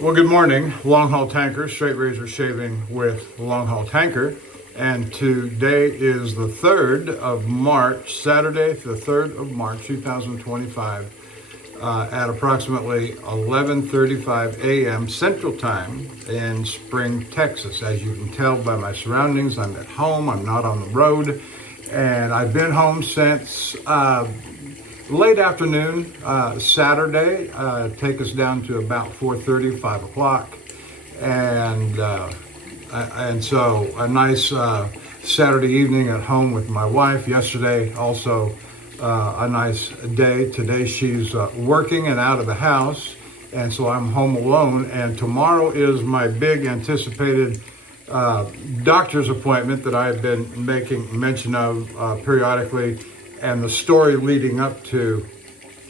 Well, good morning. Longhaultanker, straight razor shaving with Longhaultanker. And today is the 3rd of March, Saturday, the 3rd of March, 2025, at approximately 11:35 a.m. Central Time in Spring, Texas. As you can tell by my surroundings, I'm at home, I'm not on the road, and I've been home since late afternoon, Saturday, take us down to about 4:30, 5 o'clock. And so a nice Saturday evening at home with my wife. Yesterday, also a nice day. Today she's working and out of the house, and so I'm home alone. And tomorrow is my big anticipated doctor's appointment that I've been making mention of periodically, and the story leading up to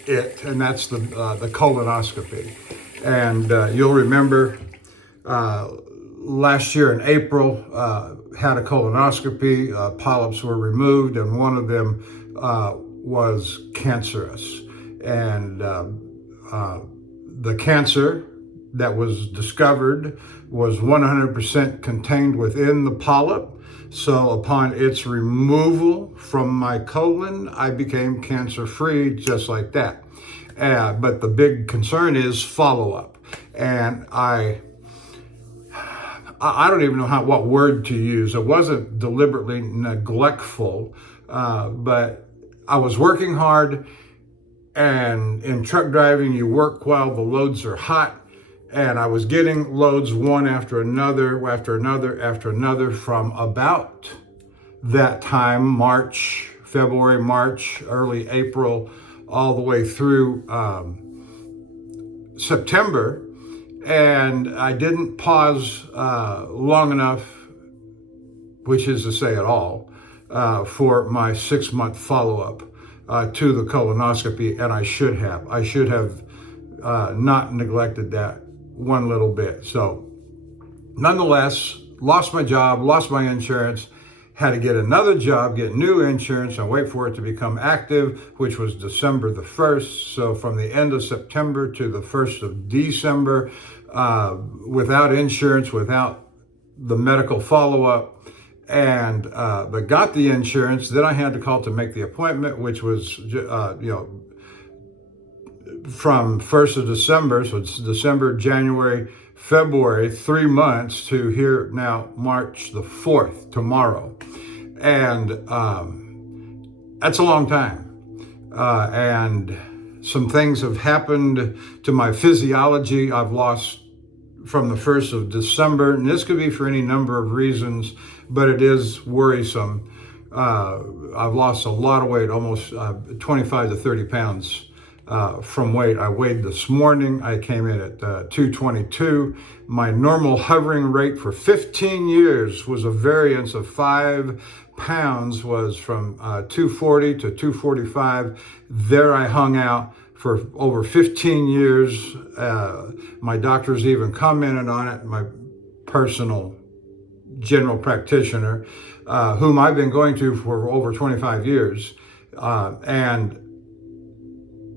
it, and that's the colonoscopy. And you'll remember last year in April, had a colonoscopy, polyps were removed, and one of them was cancerous. And the cancer that was discovered was 100% contained within the polyp. So upon its removal from my colon, I became cancer-free just like that. But the big concern is follow-up. And I don't even know what word to use. It wasn't deliberately neglectful, but I was working hard, and in truck driving, you work while the loads are hot. And I was getting loads one after another, from about that time, February, March, early April, all the way through September. And I didn't pause long enough, which is to say at all, for my 6-month follow-up to the colonoscopy, and I should have not neglected that one little bit. So nonetheless, lost my job, lost my insurance, had to get another job, get new insurance, and wait for it to become active, which was December the 1st. So from the end of September to the 1st of December, without insurance, without the medical follow-up, and but got the insurance. Then I had to call to make the appointment, which was from 1st of December, so it's December, January, February, 3 months to here now, March the 4th, tomorrow. And that's a long time. And some things have happened to my physiology. I've lost from the 1st of December, and this could be for any number of reasons, but it is worrisome. I've lost a lot of weight, almost 25 to 30 pounds from weight. I weighed this morning. I came in at 222. My normal hovering rate for 15 years was a variance of 5 pounds, was from 240 to 245. There I hung out for over 15 years. My doctors even commented on it. My personal general practitioner, whom I've been going to for over 25 years, and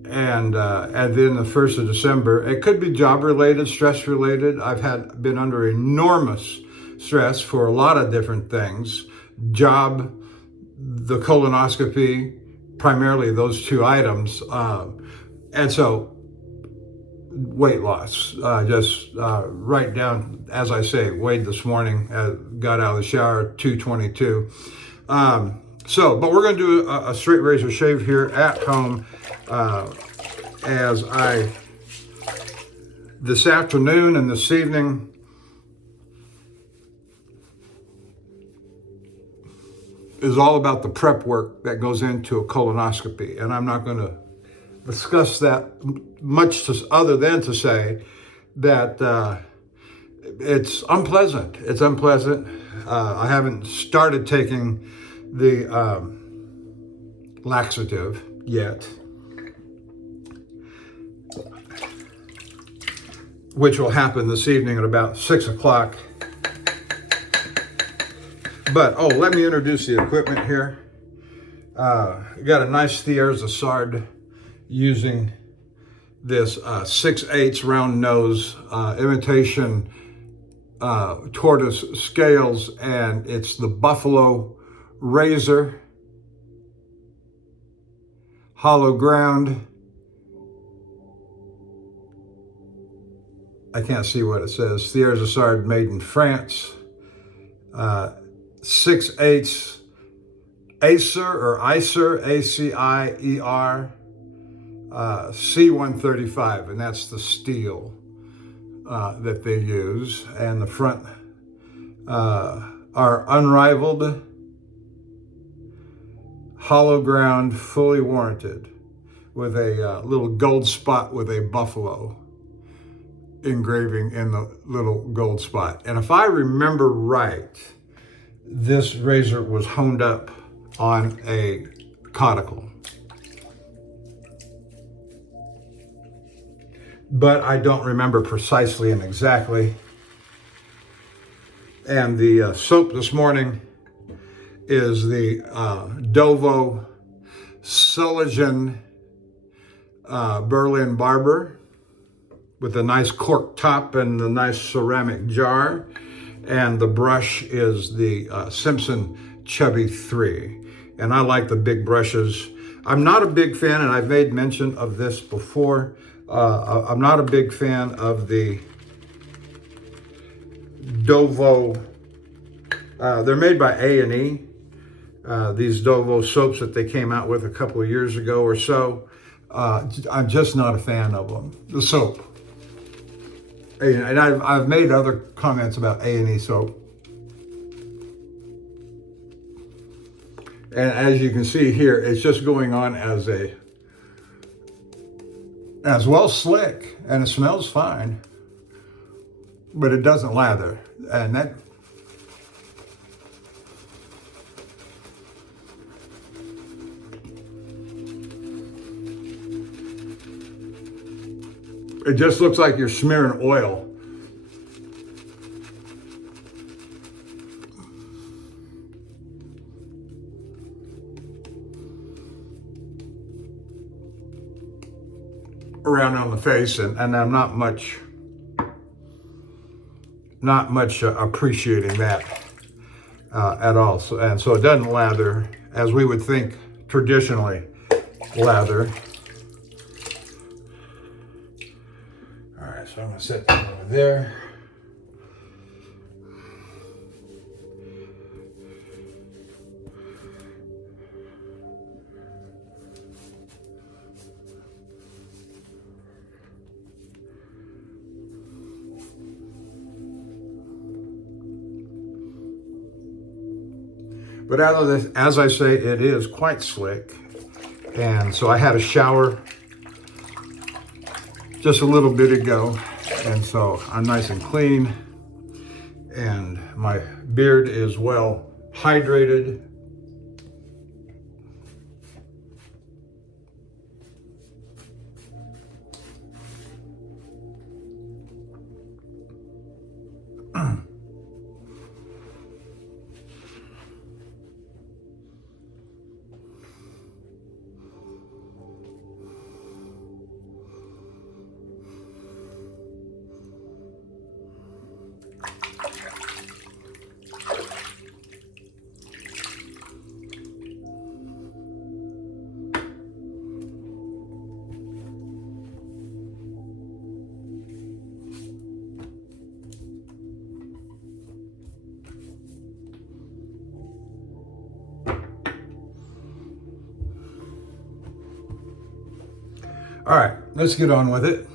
then the 1st of December, it could be job related, stress related. I've been under enormous stress for a lot of different things. Job, the colonoscopy, primarily those two items. And so weight loss, just right down, as I say, weighed this morning, got out of the shower, 222. But we're going to do a straight razor shave here at home, as this afternoon and this evening, is all about the prep work that goes into a colonoscopy. And I'm not going to discuss that much other than to say that it's unpleasant. It's unpleasant. I haven't started taking the laxative yet, which will happen this evening at about 6 o'clock. But, let me introduce the equipment here. Got a nice Thier's Assard using this 6/8 round nose imitation tortoise scales, and it's the Buffalo Razor, hollow ground. I can't see what it says. Thiers-Essard, made in France. 6/8 Acer or Icer, ACIER, C135, and that's the steel that they use. And the front are unrivaled, hollow ground, fully warranted, with a little gold spot with a buffalo engraving in the little gold spot. And if I remember right, this razor was honed up on a caudicle. But I don't remember precisely and exactly. And the soap this morning is the Dovo Silogen Berlin Barber, with a nice cork top and a nice ceramic jar. And the brush is the Simpson Chubby 3. And I like the big brushes. I'm not a big fan, and I've made mention of this before, I'm not a big fan of the Dovo. They're made by A&E. These Dovo soaps that they came out with a couple of years ago or so. I'm just not a fan of them, the soap. And I've made other comments about A&E soap. And as you can see here, it's just going on as well slick, and it smells fine, but it doesn't lather. And that, it just looks like you're smearing oil. Around on the face, and I'm not much appreciating that at all. So it doesn't lather as we would think traditionally lather. All right, so I'm gonna set that over there. But as I say, it is quite slick. And so I had a shower just a little bit ago. And so I'm nice and clean. And my beard is well hydrated. All right, let's get on with it.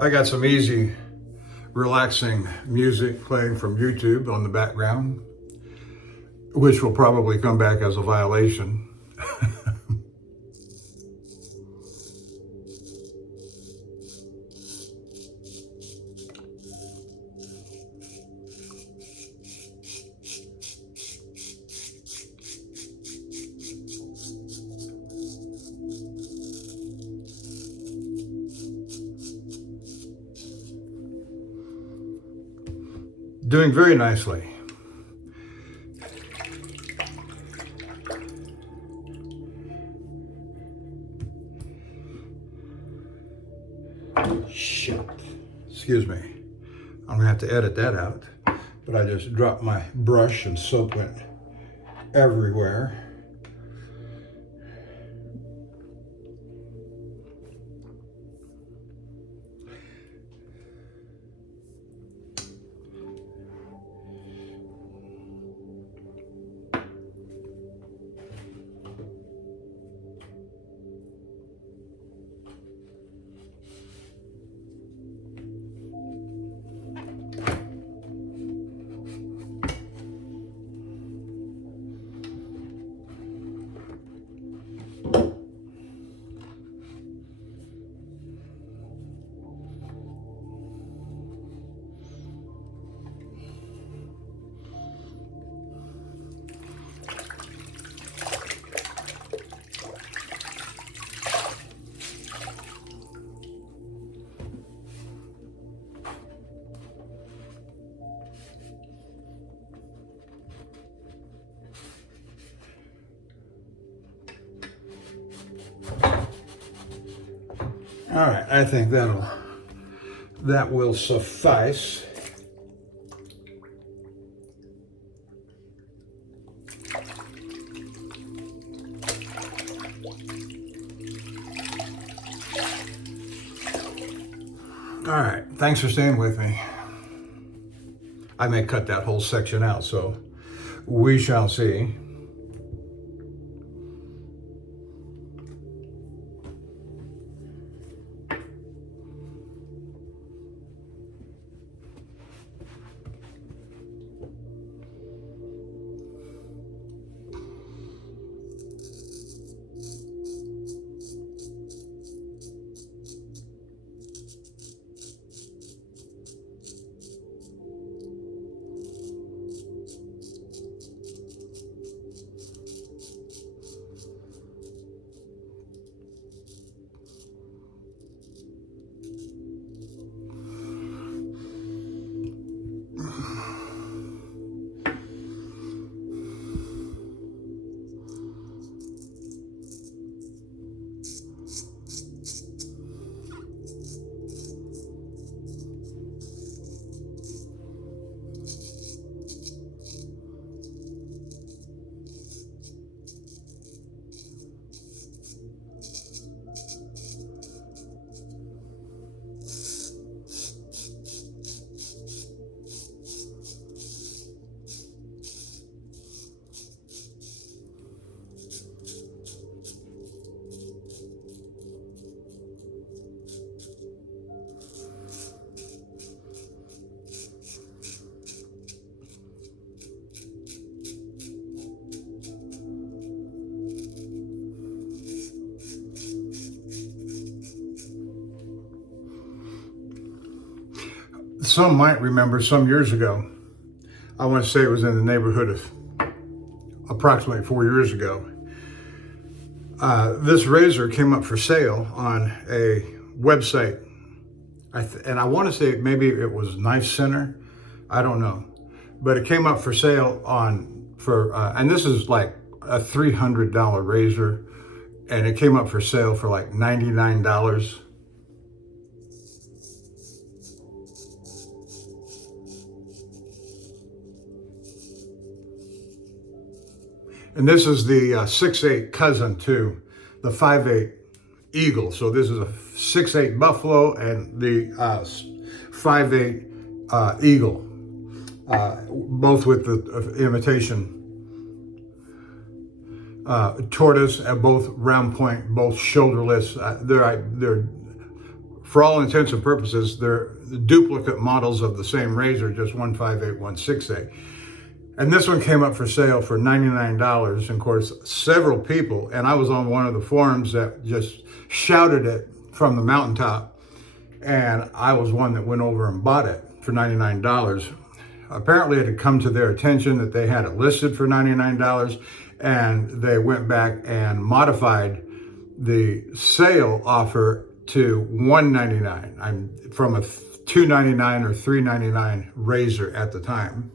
I got some easy, relaxing music playing from YouTube on the background, which will probably come back as a violation. Doing very nicely. Shit. Excuse me. I'm gonna have to edit that out. But I just dropped my brush and soap went everywhere. All right, I think that will suffice. All right, thanks for staying with me. I may cut that whole section out, so we shall see. Some might remember some years ago, I want to say it was in the neighborhood of approximately 4 years ago, this razor came up for sale on a website. And I want to say maybe it was Knife Center. I don't know. But it came up for sale and this is like a $300 razor. And it came up for sale for like $99. And this is the 6'8" cousin to the 5'8" Eagle. So this is a 6'8" Buffalo and the 5'8" Eagle, both with the imitation tortoise, both round point, both shoulderless. They're for all intents and purposes, they're duplicate models of the same razor, just 158, 168. And this one came up for sale for $99. And of course, several people, and I was on one of the forums that just shouted it from the mountaintop. And I was one that went over and bought it for $99. Apparently it had come to their attention that they had it listed for $99, and they went back and modified the sale offer to $199. I'm from a $299 or $399 razor at the time.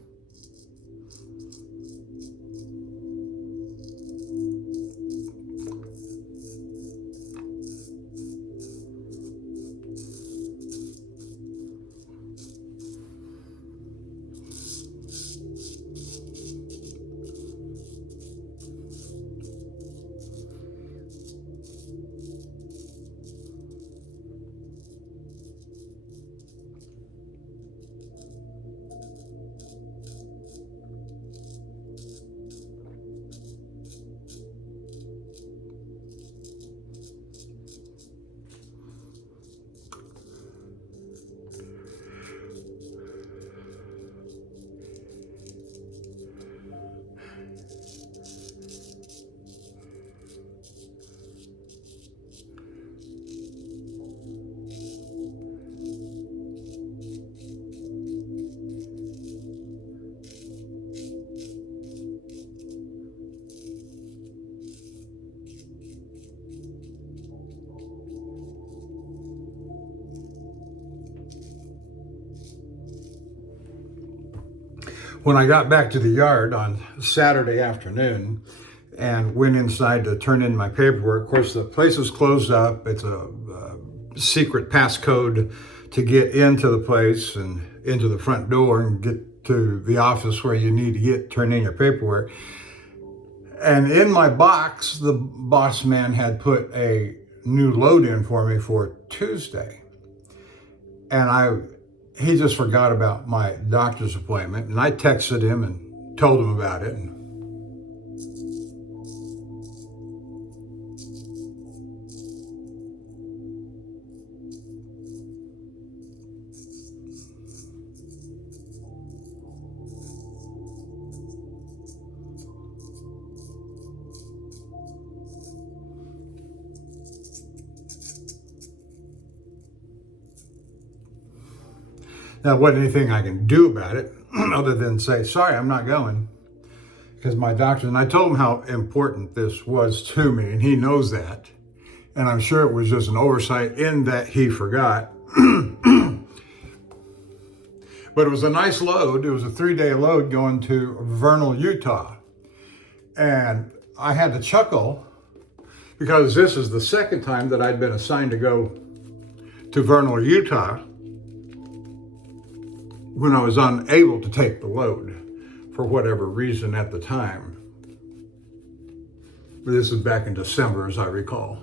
When I got back to the yard on Saturday afternoon and went inside to turn in my paperwork, of course, the place is closed up. It's a secret passcode to get into the place and into the front door and get to the office where you need to turn in your paperwork. And in my box, the boss man had put a new load in for me for Tuesday. And he just forgot about my doctor's appointment, and I texted him and told him about it. Now, there wasn't anything I can do about it other than say, sorry, I'm not going. Because my doctor, and I told him how important this was to me, and he knows that. And I'm sure it was just an oversight in that he forgot. But it was a nice load. It was a 3-day load going to Vernal, Utah. And I had to chuckle because this is the second time that I'd been assigned to go to Vernal, Utah, when I was unable to take the load for whatever reason at the time. This is back in December, as I recall.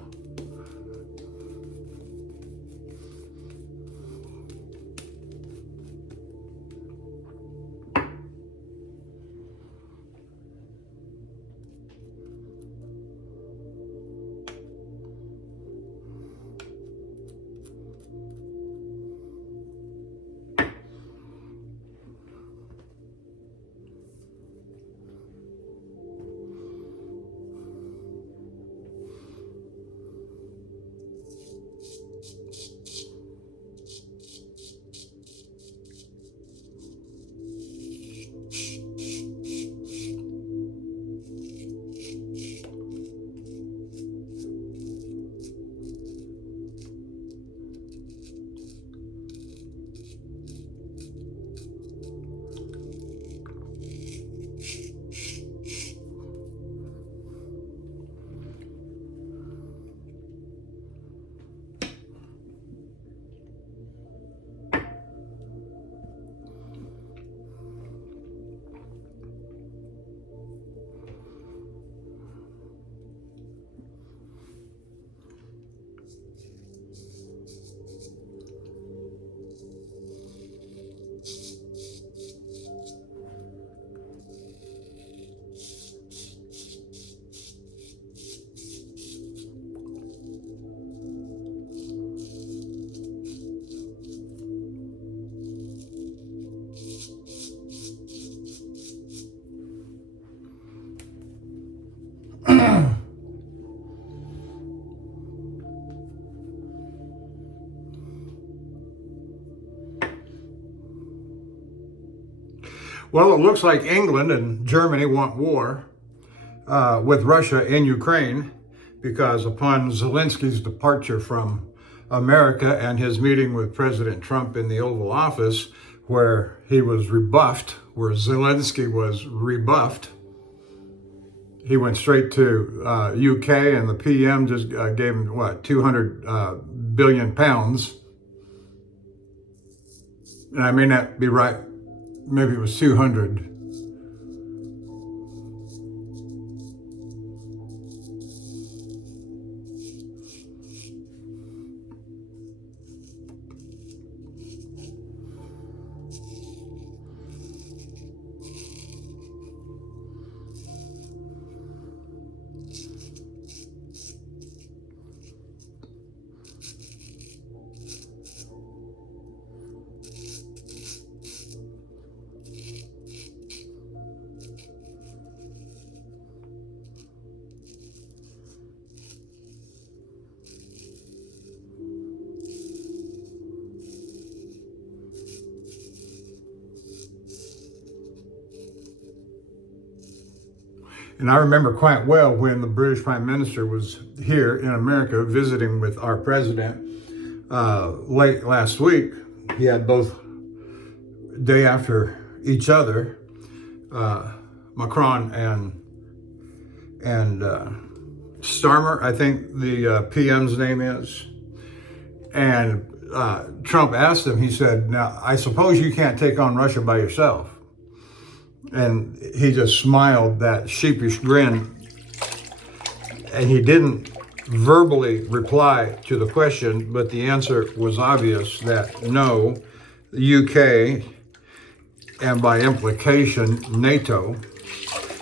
Well, it looks like England and Germany want war with Russia in Ukraine, because upon Zelensky's departure from America and his meeting with President Trump in the Oval Office, where he was rebuffed, where Zelensky was rebuffed, he went straight to UK, and the PM just gave him, what, 200 billion pounds. And I may not be right, maybe it was 200. And I remember quite well when the British Prime Minister was here in America visiting with our president late last week. He had both day after each other, Macron and Starmer, I think the PM's name is. And Trump asked him, he said, "Now, I suppose you can't take on Russia by yourself." And he just smiled that sheepish grin, and he didn't verbally reply to the question, but the answer was obvious that no, the UK, and by implication NATO,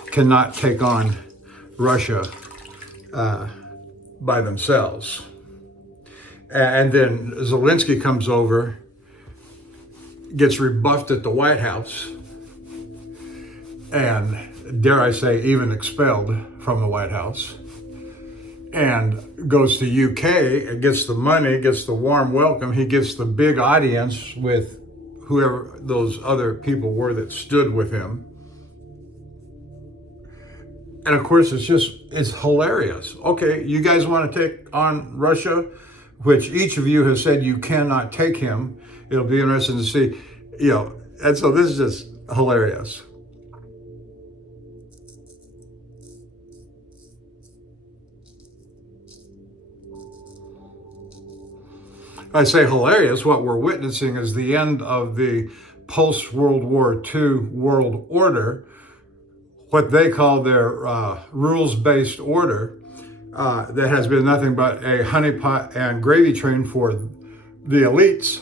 cannot take on Russia by themselves. And then Zelensky comes over, gets rebuffed at the White House, and dare I say, even expelled from the White House, and goes to UK and gets the money, gets the warm welcome. He gets the big audience with whoever those other people were that stood with him. And of course, it's hilarious. Okay, you guys want to take on Russia, which each of you has said you cannot take him. It'll be interesting to see, and so this is just hilarious. I say hilarious. What we're witnessing is the end of the post-World War II world order, what they call their rules-based order, that has been nothing but a honeypot and gravy train for the elites.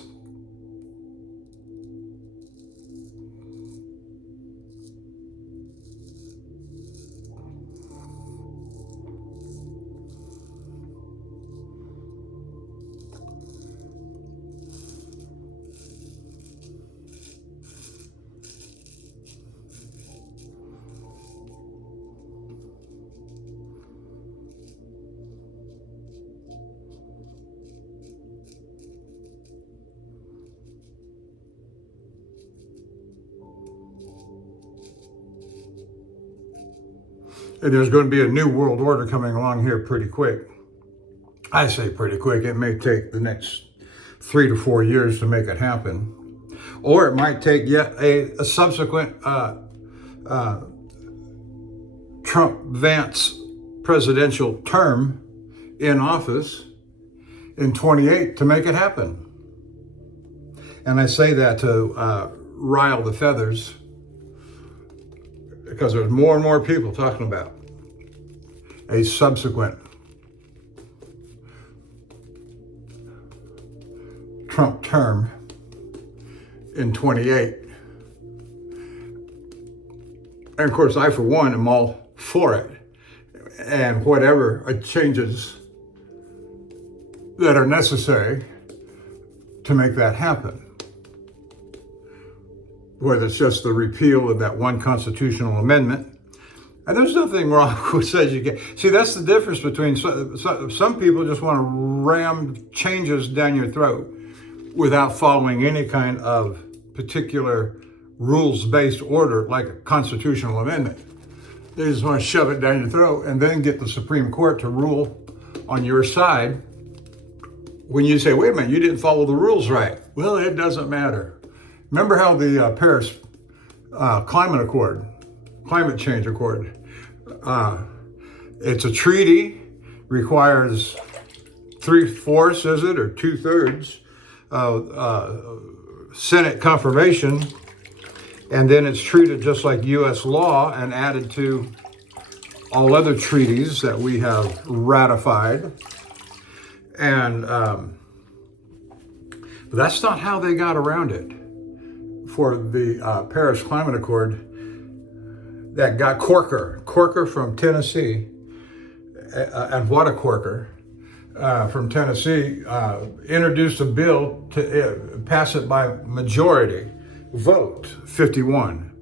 And there's going to be a new world order coming along here pretty quick. I say pretty quick. It may take the next 3 to 4 years to make it happen. Or it might take yet a subsequent Trump-Vance presidential term in office in 28 to make it happen. And I say that to rile the feathers, because there's more and more people talking about a subsequent Trump term in 28. And of course, I, for one, am all for it. And whatever changes that are necessary to make that happen. Whether it's just the repeal of that one constitutional amendment. And there's nothing wrong with says you get. See, that's the difference between some people just want to ram changes down your throat without following any kind of particular rules-based order like a constitutional amendment. They just want to shove it down your throat and then get the Supreme Court to rule on your side when you say, wait a minute, you didn't follow the rules right. Well, it doesn't matter. Remember how the Paris climate change accord, it's a treaty, requires 3/4, is it, or 2/3 Senate confirmation, and then it's treated just like U.S. law and added to all other treaties that we have ratified. And but that's not how they got around it. For the Paris Climate Accord, that got Corker from Tennessee, and what a Corker, from Tennessee, introduced a bill to pass it by majority vote, 51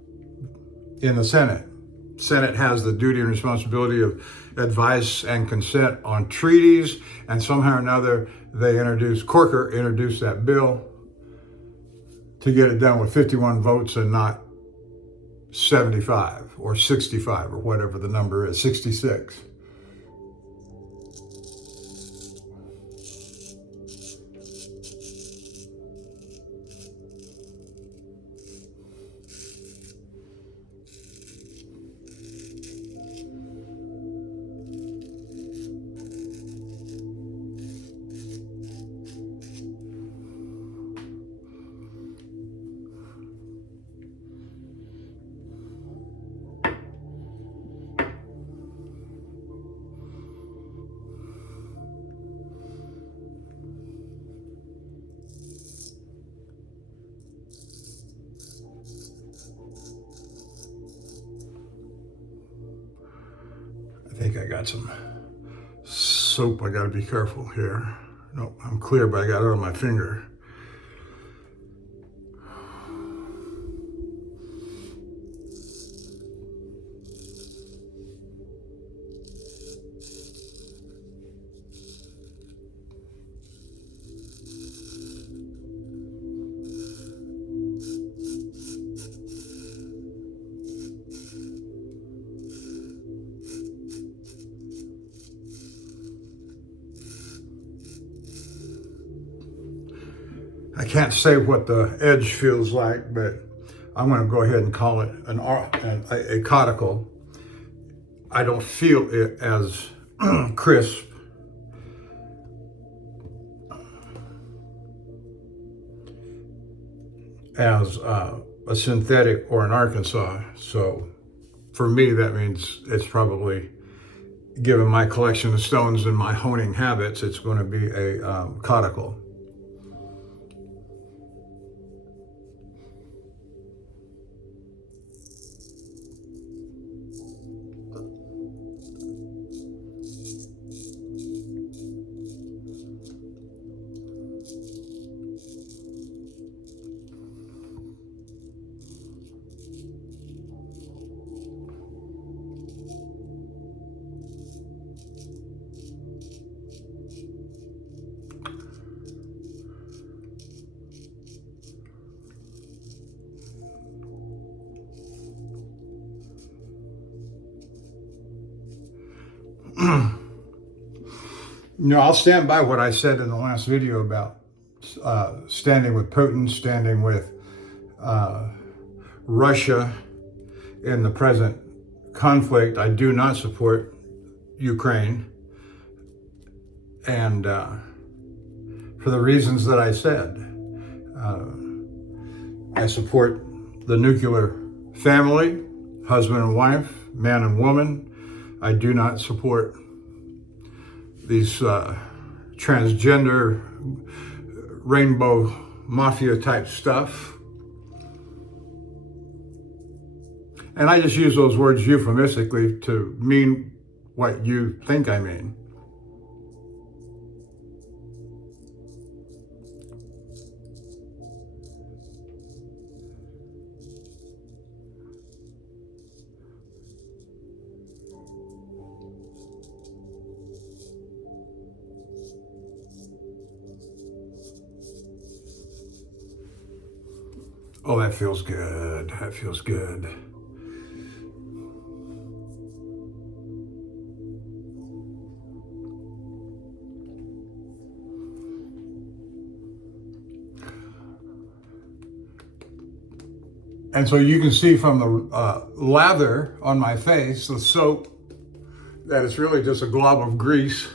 in the Senate. Senate has the duty and responsibility of advice and consent on treaties, and somehow or another Corker introduced that bill to get it done with 51 votes and not 75 or 65 or whatever the number is, 66. I think I got some soap. I got to be careful here. No, I'm clear, but I got it on my finger. I can't say what the edge feels like, but I'm going to go ahead and call it a caudicle. I don't feel it as crisp as a synthetic or an Arkansas. So for me, that means it's probably, given my collection of stones and my honing habits, it's going to be a caudicle. I'll stand by what I said in the last video about standing with Putin, standing with Russia in the present conflict. I do not support Ukraine, and for the reasons that I said. I support the nuclear family, husband and wife, man and woman. I do not support these transgender rainbow mafia type stuff. And I just use those words euphemistically to mean what you think I mean. Oh, that feels good. That feels good. And so you can see from the lather on my face, the soap, that it's really just a glob of grease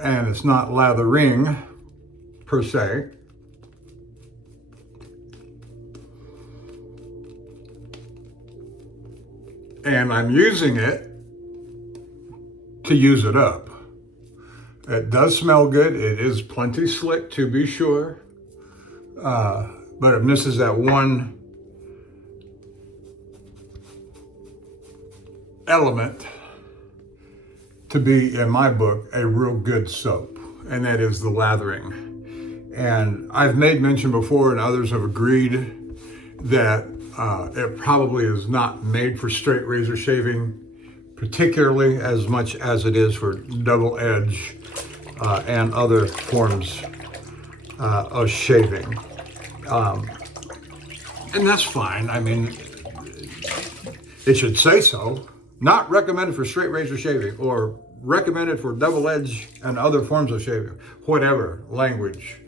and it's not lathering per se. And I'm using it to use it up. It does smell good. It is plenty slick, to be sure. But it misses that one element to be, in my book, a real good soap, and that is the lathering. And I've made mention before, and others have agreed, that it probably is not made for straight razor shaving, particularly as much as it is for double edge and other forms of shaving. And that's fine. I mean, it should say so. Not recommended for straight razor shaving, or recommended for double edge and other forms of shaving, whatever language.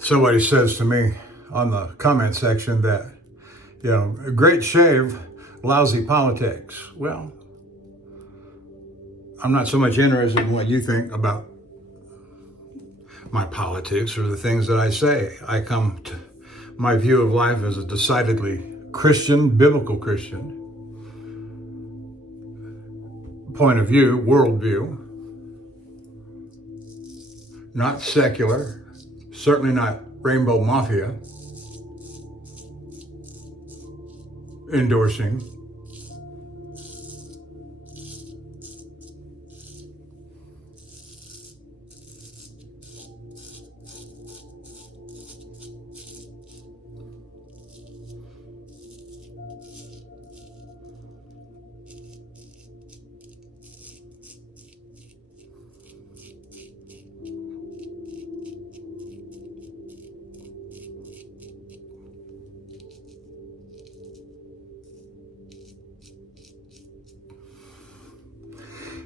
Somebody says to me on the comment section that, a great shave, lousy politics. Well, I'm not so much interested in what you think about my politics or the things that I say. I come to my view of life as a decidedly Christian, biblical Christian point of view, worldview, not secular, certainly not Rainbow Mafia endorsing.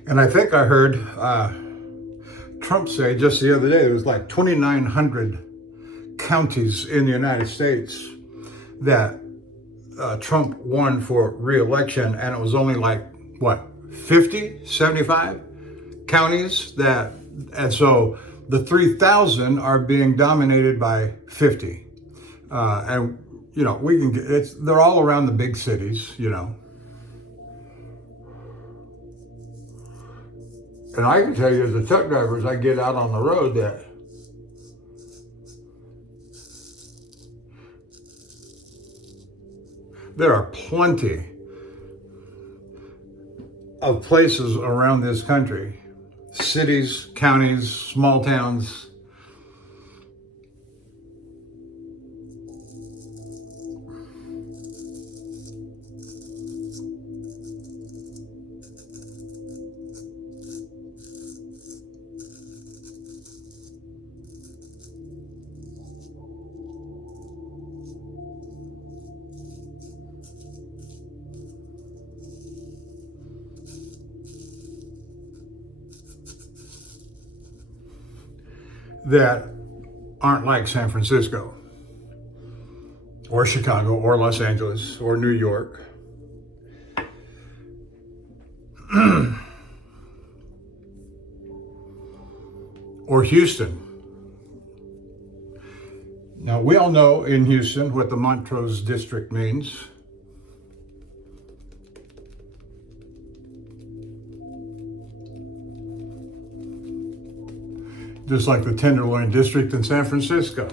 And I think I heard Trump say just the other day, there was like 2,900 counties in the United States that Trump won for re-election, and it was only like, 50, 75 counties that, and so the 3,000 are being dominated by 50. And, we can get, they're all around the big cities, And I can tell you as a truck driver, as I get out on the road, that there are plenty of places around this country, cities, counties, small towns, that aren't like San Francisco or Chicago or Los Angeles or New York. or Houston. Now, we all know in Houston what the Montrose District means. Just like the Tenderloin District in San Francisco.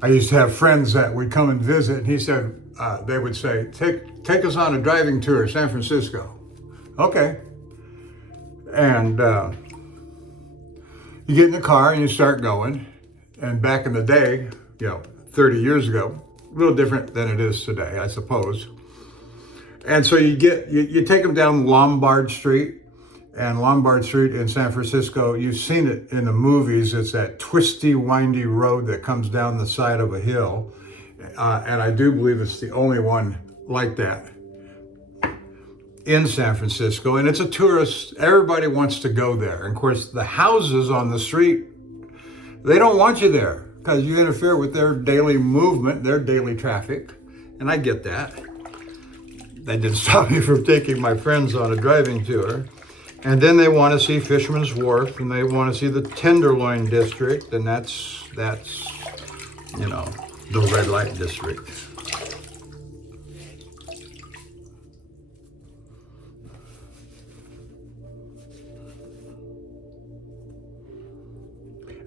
I used to have friends that would come and visit, and he said, they would say, take us on a driving tour of San Francisco. Okay. And you get in the car and you start going. And back in the day, 30 years ago, a little different than it is today, I suppose. And so you take them down Lombard Street. And Lombard Street in San Francisco, you've seen it in the movies. It's that twisty, windy road that comes down the side of a hill. And I do believe it's the only one like that in San Francisco. And it's a tourist, everybody wants to go there. And of course, the houses on the street, they don't want you there because you interfere with their daily movement, their daily traffic. And I get that. That didn't stop me from taking my friends on a driving tour. And then they want to see Fisherman's Wharf, and they want to see the Tenderloin District, and that's the red light district.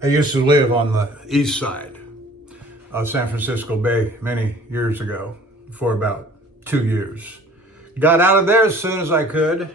I used to live on the east side of San Francisco Bay many years ago, for about 2 years. Got out of there as soon as I could.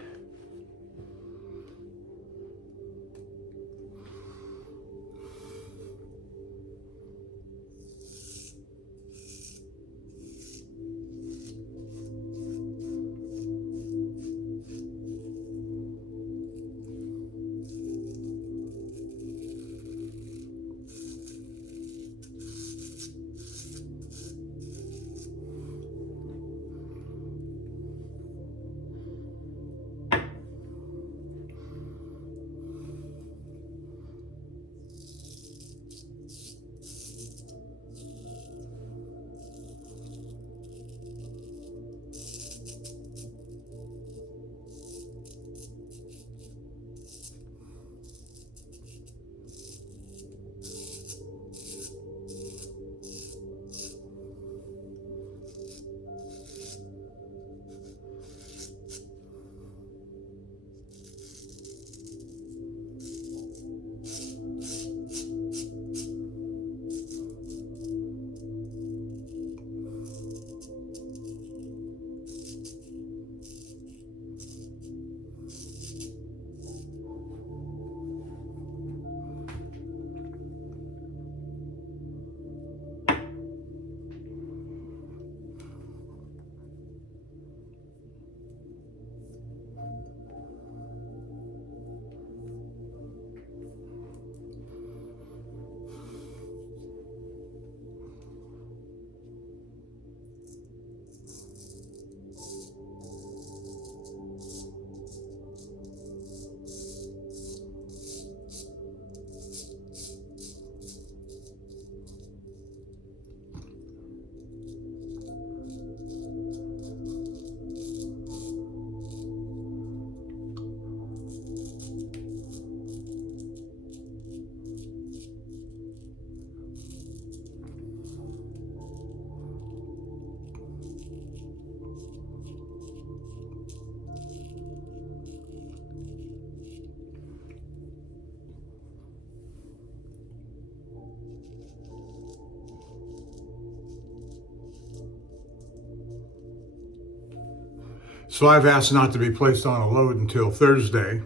So I've asked not to be placed on a load until Thursday,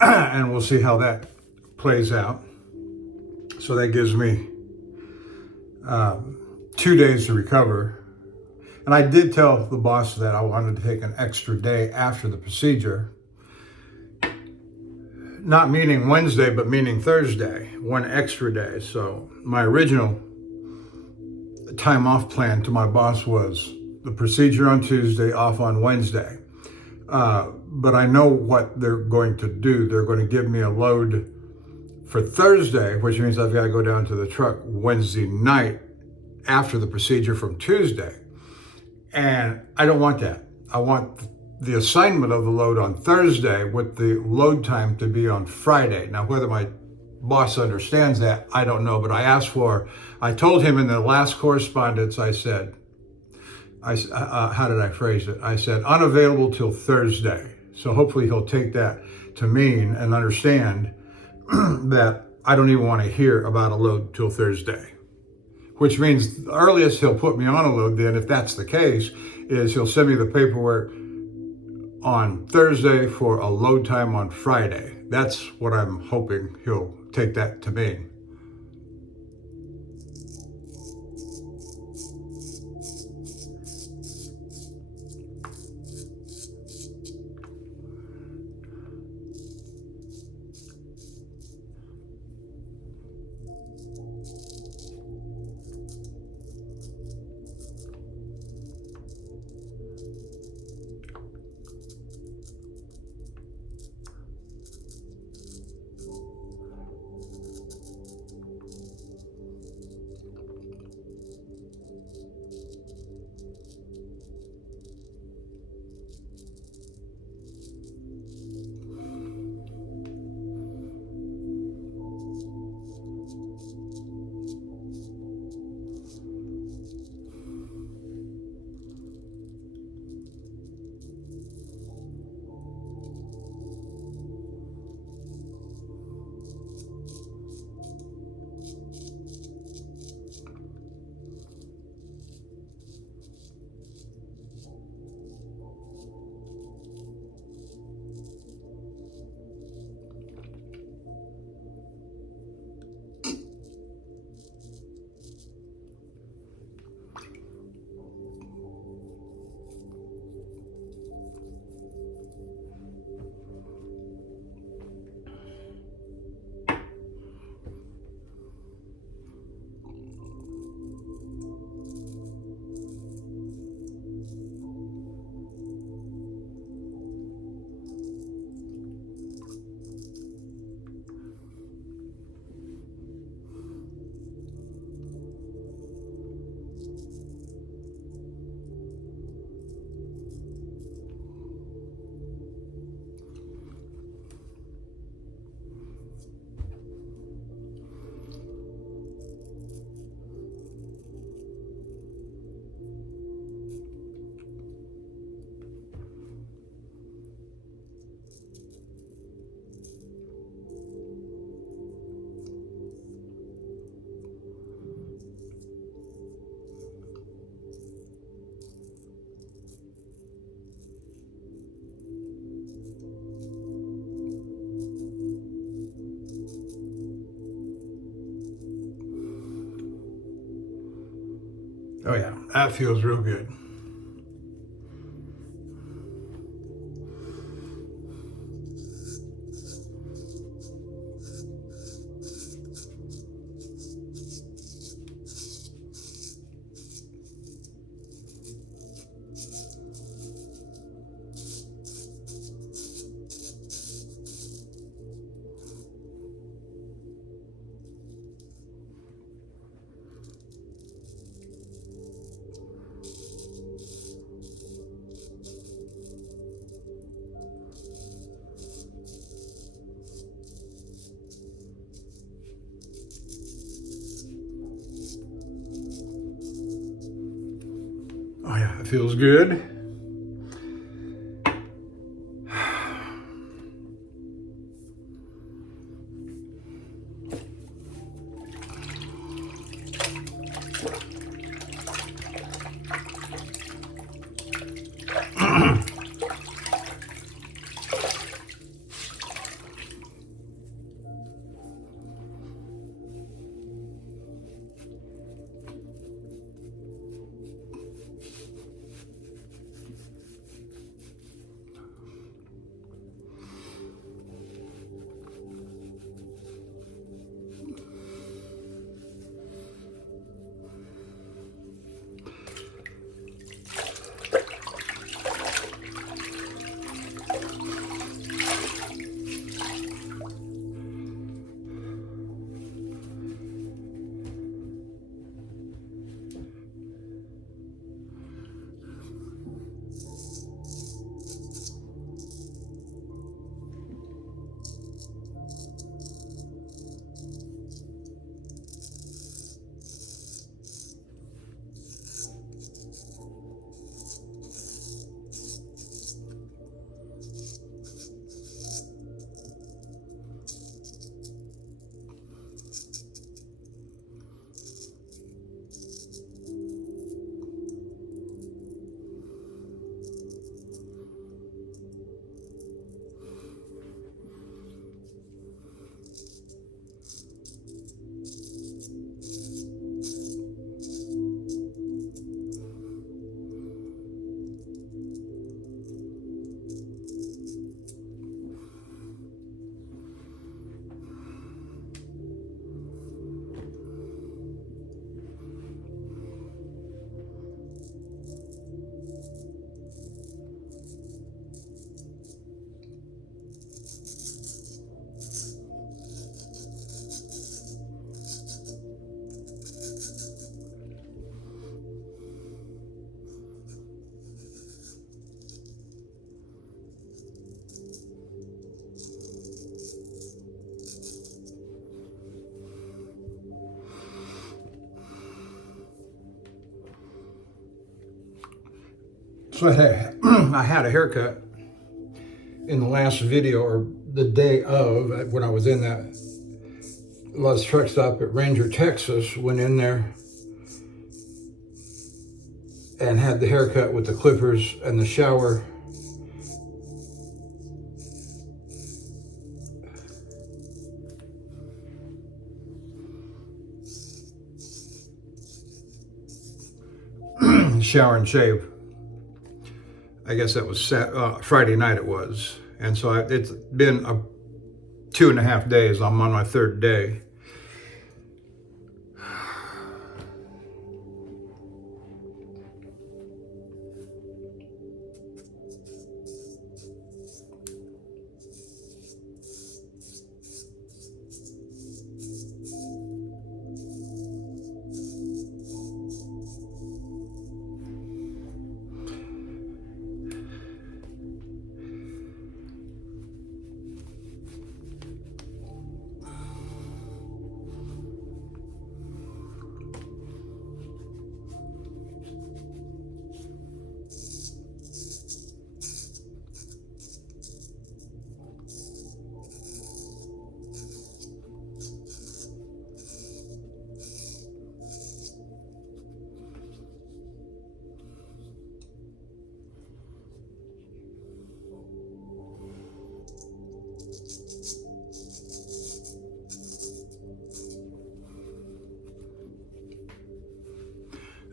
and we'll see how that plays out. So that gives me 2 days to recover. And I did tell the boss that I wanted to take an extra day after the procedure, not meaning Wednesday, but meaning Thursday, 1 extra day. So my original time off plan to my boss was the procedure on Tuesday, off on Wednesday. But I know what they're going to do. They're going to give me a load for Thursday, which means I've got to go down to the truck Wednesday night after the procedure from Tuesday. And I don't want that. I want the assignment of the load on Thursday with the load time to be on Friday. Now, whether my boss understands that, I don't know, but I told him in the last correspondence, I said, how did I phrase it? I said, unavailable till Thursday. So hopefully he'll take that to mean and understand that I don't even want to hear about a load till Thursday, which means the earliest he'll put me on a load then, if that's the case, is he'll send me the paperwork on Thursday for a load time on Friday. That's what I'm hoping he'll take that to mean. Oh yeah, that feels real good. Oh yeah, it feels good. So I had a haircut in the last video, or the day of, when I was in that Love's truck stop at Ranger, Texas. Went in there and had the haircut with the clippers and the shower. Shower and shave. I guess that was Friday night it was. And so it's been 2.5 days. I'm on my 3rd day.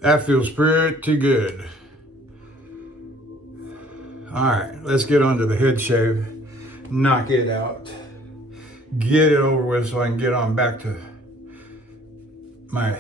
That feels pretty good. All right, let's get on to the head shave. Knock it out. Get it over with so I can get on back to my